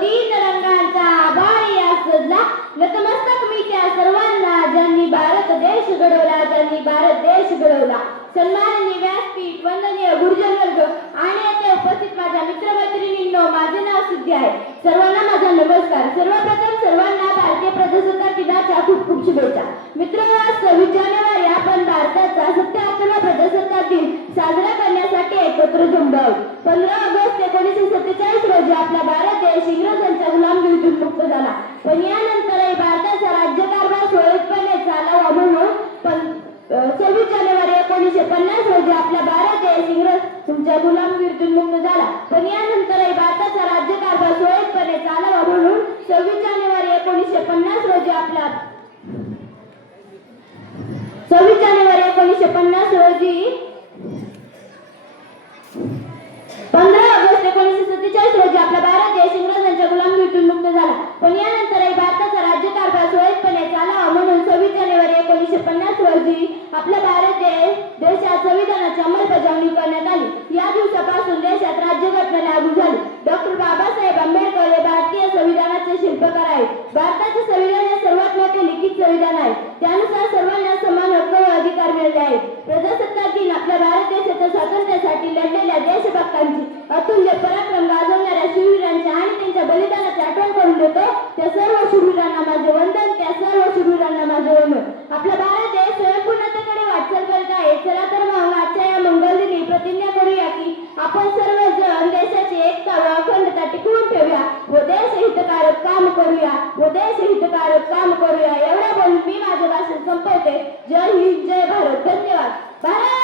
तीन रंगांचा आभारी असला. नतमस्तक मी त्या सर्वांना ज्यांनी भारत देश घडवला ज्यांनी भारत देश घडवला. सन्माननीय व्यासपीठ वंदनीय गुरुजन वर्ग आणि येथे उपस्थित माझ्या मित्रमैत्रिणींनो माझे नाव सिद्धी आहे. सर्वांना माझा नमस्कार. सर्वप्रथम सर्वांना भारतीय प्रजासत्ताक दिनाच्या खूप खूप शुभेच्छा. मित्रांनो सव्वीस जानेवारी आपण भारताचा सत्याहत्तरवा प्रजासत्ताक दिन साजरा करण्यासाठी एकत्र झुंबावू पंधरा ऑगस्ट एकोणीसशे सत्तेचाळीस रोजी आपला भारत देश इंग्रजांच्या गुलामगिरीतून मुक्त झाला पण यानंतरही भारताचा राज्यकारभार सुरळीतपणे चालावा म्हणून पण सव्वीस जानेवारी एकोणीसशे पन्नास रोजी आपला भारत देश इंग्रज तुमच्या गुलामगिरीतून मुक्त झाला. पण यानंतरही भारताचा राज्यकारभार सुरळीतपणे चालावा म्हणून सव्वीस जानेवारी एकोणीसशे पन्नास रोजी आपला सव्वीस जानेवारी एकोणीसशे पन्नास रोजी पंधरा ऑगस्ट एकोणीसशे सत्तेचाळीस रोजी आपला भारत देश इंग्रज गुलामगिरीतून मुक्त झाला पण यानंतरही भारताचा राज्यकारभार सुरळीतपणे चालावा म्हणून सव्वीस जानेवारी एकोणीसशे पन्नास रोजी आपला भारत देश देशात संविधानाची अंमलबजावणी करण्यात आली या दिवसापासून देशात राज्यघटना लागू झाली. डॉक्टर बाबासाहेब आंबेडकर हे भारतीय संविधानाचे शिल्पकार आहेत. भारताचे संविधान हे सर्वात मोठे लिखित संविधान आहे. त्यानुसार सर्वांना समान हक्क व अधिकार मिळाले आहेत. प्रजासत्ताक दिन आपल्या भारत देशाच्या स्वातंत्र्यासाठी लढलेल्या देशभक्तांची अतुल्य पराक्रम गाजवणाऱ्या शूरवीरांच्या आणि त्यांच्या बलिदानाची आठवण करून देतो. त्या सर्व शूरवीरांना माझे वंदन त्या सर्व शूरवीरांना माझे वंदन. आपला भारत देश स्वयंपूर्णतेकडे वाटचाल करत आहे. चला तर करूया. व देश हितकारक काम करूया. एवढं बोलून मी माझ्या भाषण संपवते. जय हिंद जय भारत. धन्यवाद. भारत